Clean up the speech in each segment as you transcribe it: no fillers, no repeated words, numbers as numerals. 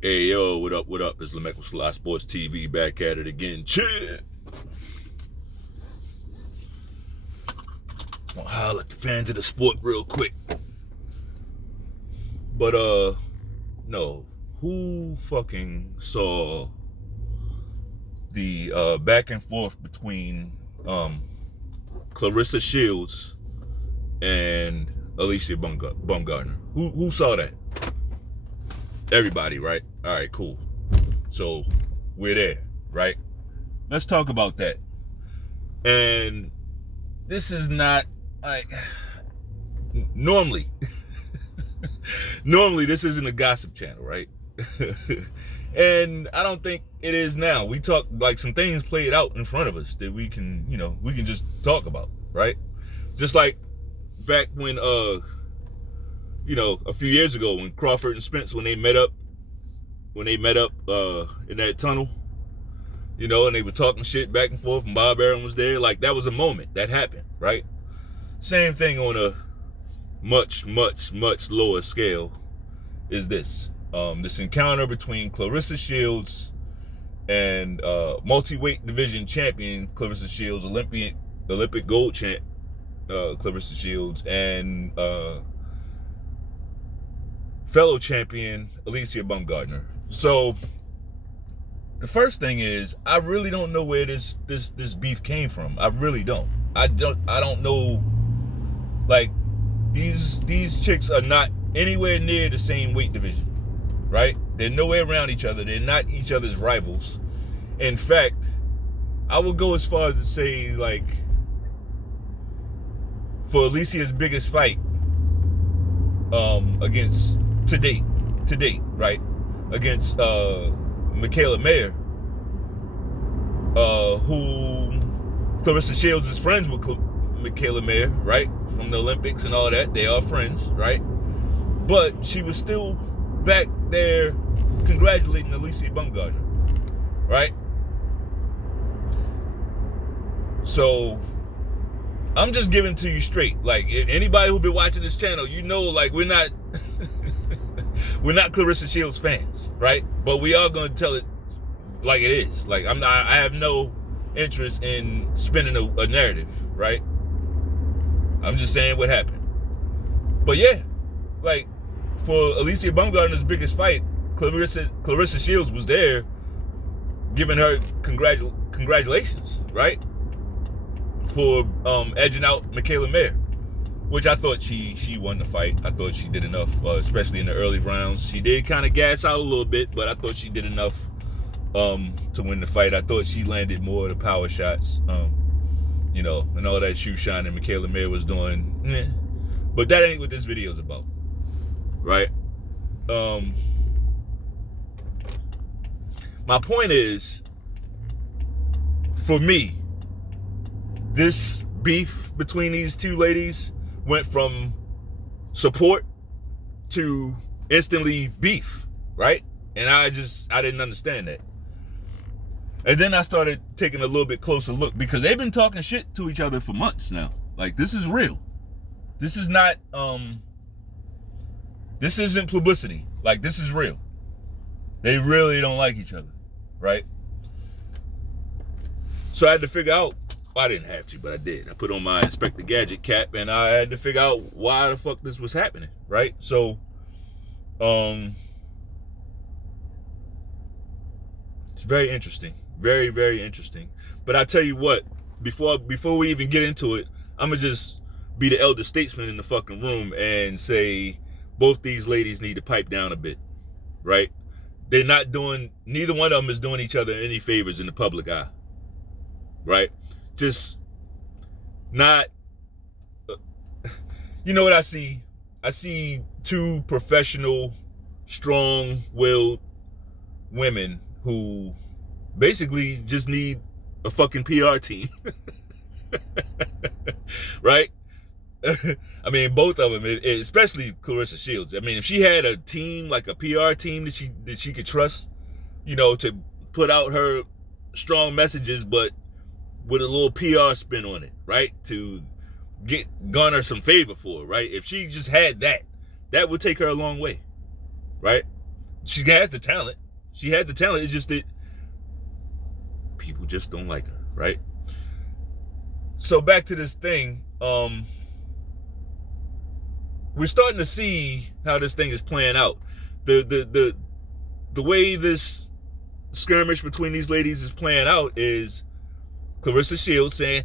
Hey, yo, what up, what up? It's Lamek with Selah Sports TV back at it again. Chill. I'll holler at the fans of the sport real quick. But, no. Who fucking saw the back and forth between Clarissa Shields and Alycia Baumgardner? Who saw that? Everybody, right? All right, cool. So we're there, right? Let's talk about that. And this is not like normally this isn't a gossip channel, right? And I don't think it is now. We talk like some things played out in front of us that we can just talk about, right? Just like back when a few years ago when Crawford and Spence when they met up in that tunnel, and they were talking shit back and forth and Bob Aaron was there. Like, that was a moment that happened, right? Same thing on a much, much, much lower scale is this encounter between Clarissa Shields and multi-weight division champion Clarissa Shields, Olympic gold champ Clarissa Shields, and fellow champion Alycia Baumgardner. So the first thing is, I really don't know where this beef came from. I really don't. I don't know. Like, these chicks are not anywhere near the same weight division, right? They're nowhere around each other. They're not each other's rivals. In fact, I would go as far as to say, like, for Alicia's biggest fight against to date, right? Against Michaela Mayer, who Clarissa Shields is friends with Michaela Mayer, right? From the Olympics and all that. They are friends, right? But she was still back there congratulating Alycia Baumgardner, right? So I'm just giving to you straight. Like, anybody who been watching this channel, like, we're not we're not Clarissa Shields fans, right? But we are going to tell it like it is. Like, I have no interest in spinning a narrative, right? I'm just saying what happened. But yeah, like, for Alycia Baumgardner's biggest fight, Clarissa Shields was there giving her congratulations, right? For edging out Michaela Mayer, which I thought she won the fight. I thought she did enough, especially in the early rounds. She did kind of gas out a little bit, but I thought she did enough to win the fight. I thought she landed more of the power shots, and all that shoe shining Michaela Mayer was doing. But that ain't what this video is about, right? My point is, for me, this beef between these two ladies went from support to instantly beef, right? And I didn't understand that. And then I started taking a little bit closer look, because they've been talking shit to each other for months now. Like, this is real. This is not, this isn't publicity. Like, this is real. They really don't like each other, right? So I had to figure out, I didn't have to, but I did. I put on my Inspector Gadget cap, and I had to figure out why the fuck this was happening, right? So, it's very interesting. Very, very interesting. But I tell you what, before we even get into it, I'm going to just be the Elder Statesman in the fucking room and say both these ladies need to pipe down a bit, right? They're not doing, neither one of them is doing each other any favors in the public eye, right? Just not, you know what I see? I see two professional, strong-willed women who basically just need a fucking PR team, right? I mean, both of them, especially Clarissa Shields. I mean, if she had a team, like a PR team that she could trust, to put out her strong messages, but with a little PR spin on it, right? To garner some favor for, right? If she just had that would take her a long way, right? She has the talent. She has the talent. It's just that people just don't like her, right? So back to this thing. We're starting to see how this thing is playing out. The way this skirmish between these ladies is playing out is Clarissa Shield saying,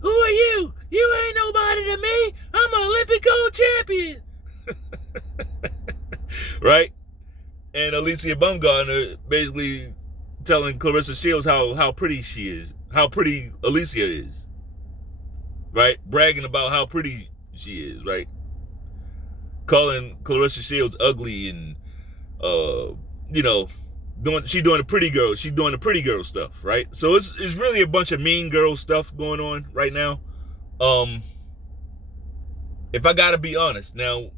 "Who are you? You ain't nobody to me. I'm an Olympic gold champion." Right? And Alycia Baumgardner basically telling Clarissa Shields how pretty she is, how pretty Alycia is. Right? Bragging about how pretty she is, right? Calling Clarissa Shields ugly and she's doing the pretty girl. She's doing the pretty girl stuff, right? So it's really a bunch of mean girl stuff going on right now. If I gotta be honest, now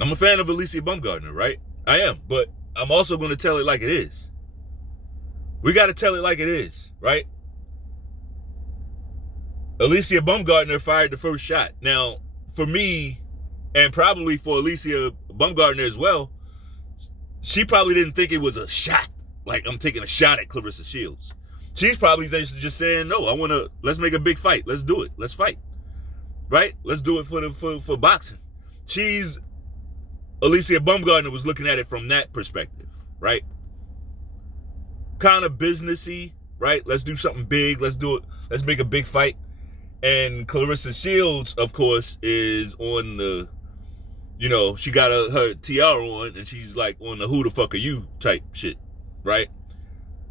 I'm a fan of Alycia Baumgardner, right? I am, but I'm also going to tell it like it is. We got to tell it like it is, right? Alycia Baumgardner fired the first shot. Now, for me, and probably for Alycia Baumgardner as well, she probably didn't think it was a shot. Like, I'm taking a shot at Clarissa Shields. She's probably just saying, no, let's make a big fight. Let's do it. Let's fight. Right? Let's do it for boxing. Alycia Baumgardner was looking at it from that perspective, right? Kind of businessy, right? Let's do something big. Let's do it. Let's make a big fight. And Clarissa Shields, of course, is on the, she got her tiara on, and she's like on the "who the fuck are you" type shit, right?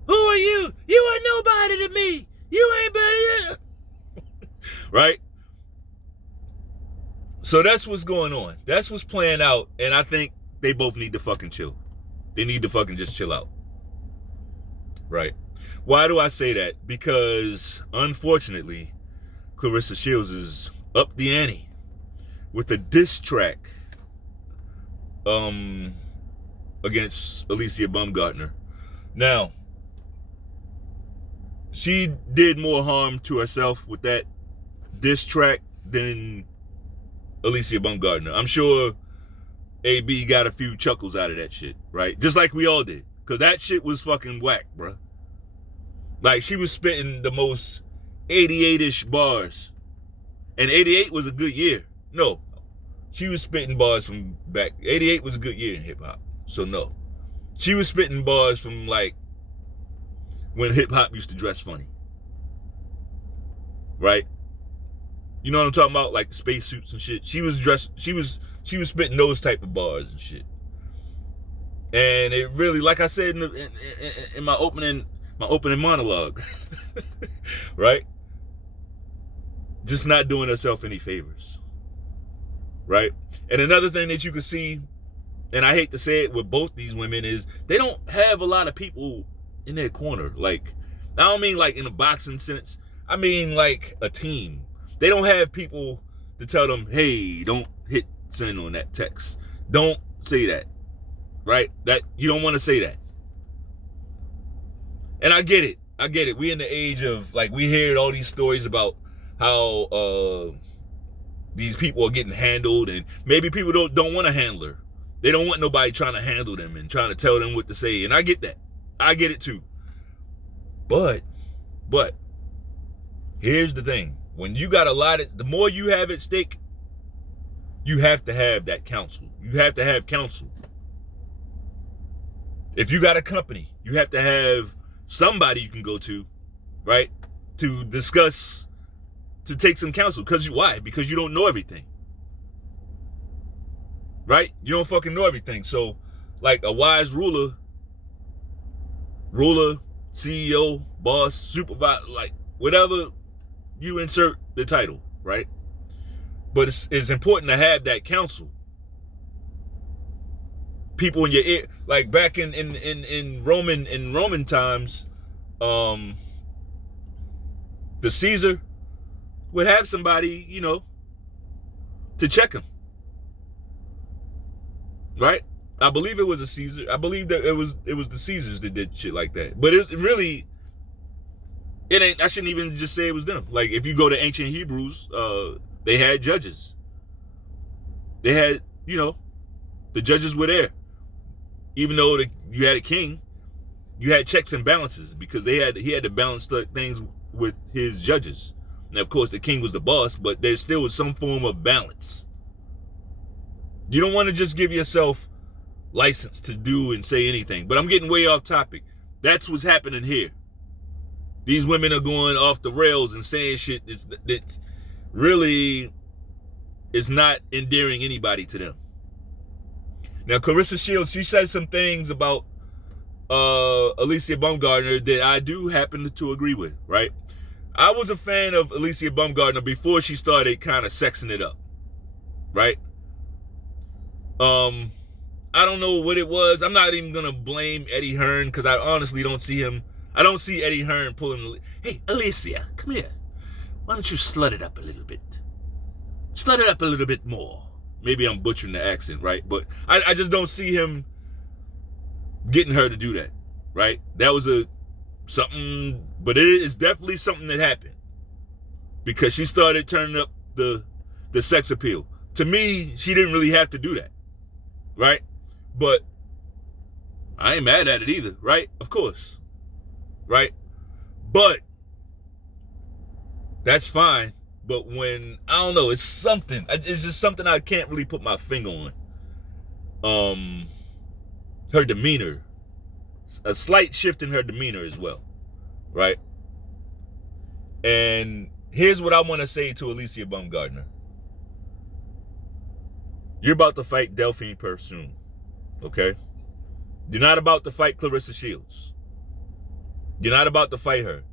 Who are you? You ain't nobody to me. You ain't better. Right? So that's what's going on. That's what's playing out. And I think they both need to fucking chill. They need to fucking just chill out. Right? Why do I say that? Because, unfortunately, Clarissa Shields is up the ante with a diss track against Alycia Baumgardner. Now, she did more harm to herself with that diss track than Alycia Baumgardner. I'm sure AB got a few chuckles out of that shit, right? Just like we all did. Because that shit was fucking whack, bruh. Like, she was spitting the most 88-ish bars. And 88 was a good year. No. She was spitting bars from back. 88 was a good year in hip-hop. So, no. She was spitting bars from, like, when hip-hop used to dress funny. Right? You know what I'm talking about? Like the spacesuits and shit. She was spitting those type of bars and shit. And it really, like I said in my opening monologue, right? Just not doing herself any favors. Right? And another thing that you can see, and I hate to say it with both these women, is they don't have a lot of people in their corner. Like, I don't mean like in a boxing sense. I mean like a team. They don't have people to tell them, hey, don't hit send on that text. Don't say that, right? That you don't want to say that. And I get it. We in the age of, like, we hear all these stories about how these people are getting handled, and maybe people don't want a handler. They don't want nobody trying to handle them and trying to tell them what to say. And I get that. I get it too. But here's the thing. When you got the more you have at stake, you have to have that counsel. You have to have counsel. If you got a company, you have to have somebody you can go to, right? To discuss, to take some counsel. Why? Because you don't know everything. Right? You don't fucking know everything. So, like a wise ruler, CEO, boss, supervisor, like whatever you insert the title, right? But it's important to have that counsel. People in your ear, like back in Roman times, the Caesar would have somebody, to check him. Right? I believe it was a Caesar. I believe that it was the Caesars that did shit like that. But it really, it ain't. I shouldn't even just say it was them. Like, if you go to ancient Hebrews, they had judges. They had, the judges were there. even though you had a king, you had checks and balances because he had to balance things with his judges. Now, of course, the king was the boss, but there still was some form of balance. You don't want to just give yourself license to do and say anything. But I'm getting way off topic. That's what's happening here. These women are going off the rails and saying shit that's really is not endearing anybody to them. Now, Clarissa Shield, she said some things about Alycia Baumgardner that I do happen to agree with, right? I was a fan of Alycia Baumgardner before she started kind of sexing it up, right? I don't know what it was. I'm not even gonna blame Eddie Hearn because I honestly don't see him. I don't see Eddie Hearn pulling. Hey, Alycia, come here. Why don't you slut it up a little bit? Slut it up a little bit more. Maybe I'm butchering the accent, right? But I just don't see him getting her to do that, right? That was something, but it is definitely something that happened because she started turning up the sex appeal. To me, she didn't really have to do that, right? But I ain't mad at it either, right? Of course, right? But that's fine. But when, I don't know, it's something. It's just something I can't really put my finger on. Her demeanor. A slight shift in her demeanor as well, right? And here's what I want to say to Alycia Baumgardner. You're about to fight Delphine Persoon, okay? You're not about to fight Clarissa Shields. You're not about to fight her.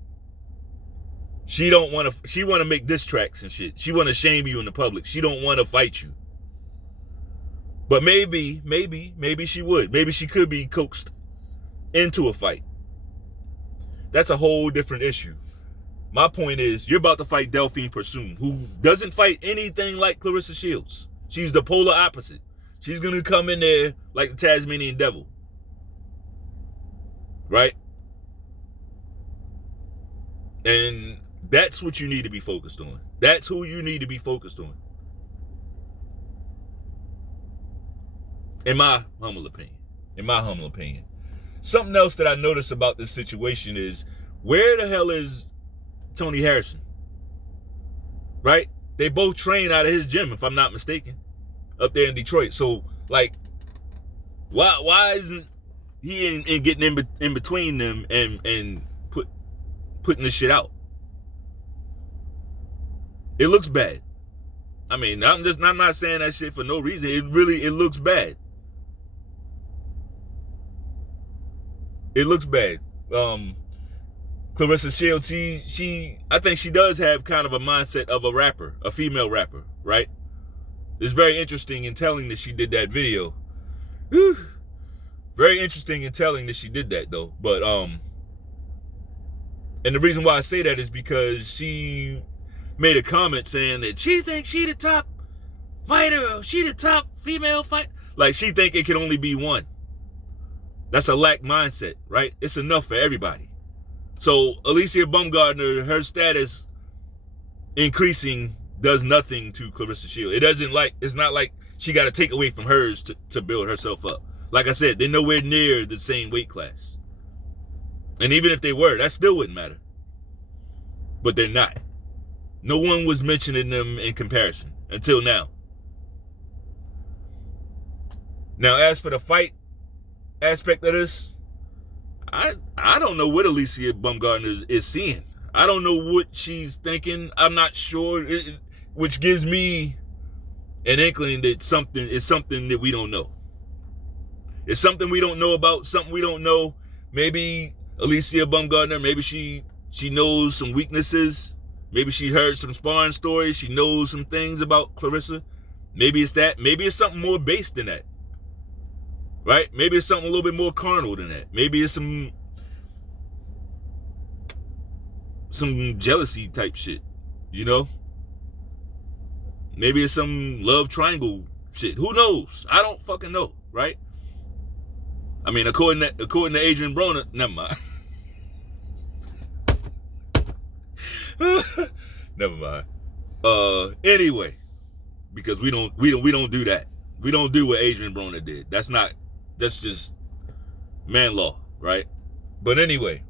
She want to make diss tracks and shit. She want to shame you in the public. She don't want to fight you. But maybe she would. Maybe she could be coaxed into a fight. That's a whole different issue. My point is, you're about to fight Delphine Persoon, who doesn't fight anything like Clarissa Shields. She's the polar opposite. She's going to come in there like the Tasmanian devil. Right? And that's what you need to be focused on. That's who you need to be focused on. In my humble opinion. Something else that I noticed about this situation is, where the hell is Tony Harrison? Right? They both train out of his gym, if I'm not mistaken, up there in Detroit. So, like, why isn't he in getting in between them and putting this shit out? It looks bad. I mean, I'm not saying that shit for no reason. It looks bad. It looks bad. Clarissa Shield, I think she does have kind of a mindset of a rapper, a female rapper, right? It's very interesting and telling that she did that video. Whew. Very interesting and telling that she did that though. But and the reason why I say that is because she made a comment saying that she thinks she the top fighter, or she the top female fighter. Like, she think it can only be one. That's a lack mindset, right? It's enough for everybody. So Alycia Baumgardner, her status increasing does nothing to Clarissa Shield. It's not like she got to take away from hers to build herself up. Like I said, they're nowhere near the same weight class. And even if they were, that still wouldn't matter. But they're not. No one was mentioning them in comparison until now. Now, as for the fight aspect of this, I don't know what Alycia Baumgardner is seeing. I don't know what she's thinking. I'm not sure, which gives me an inkling that something that we don't know. It's something we don't know about, something we don't know. Maybe Alycia Baumgardner, maybe she knows some weaknesses. Maybe she heard some sparring stories. She knows some things about Clarissa. Maybe it's that. Maybe it's something more based than that. Right? Maybe it's something a little bit more carnal than that. Maybe it's some jealousy type shit, you know? Maybe it's some love triangle shit. Who knows? I don't fucking know, right? I mean, according to Adrian Broner, never mind. Never mind. Anyway, because we don't do that. We don't do what Adrian Broner did. That's just Man law, right? But anyway,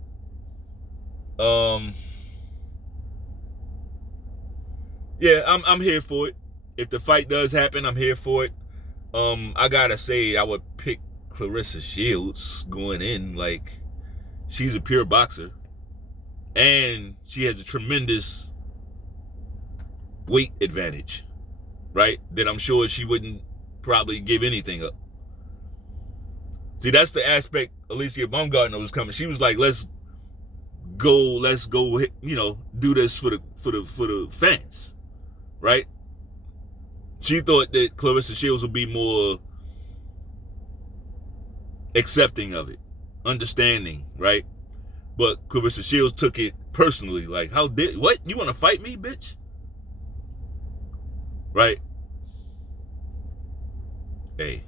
yeah, I'm here for it. If the fight does happen, I'm here for it. I gotta say, I would pick Clarissa Shields going in. Like, she's a pure boxer, and she has a tremendous weight advantage, right? That I'm sure she wouldn't probably give anything up. See, that's the aspect Alycia Baumgardner was coming. She was like, let's go, you know, do this for the fans, right? She thought that Clarissa Shields would be more accepting of it, understanding, right? But Clarissa Shields took it personally, like, what? You want to fight me, bitch? Right? Hey,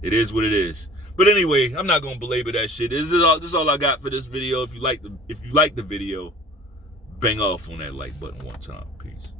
it is what it is. But anyway, I'm not gonna belabor that shit. This is all I got for this video. If you like the video, bang off on that like button one time. Peace.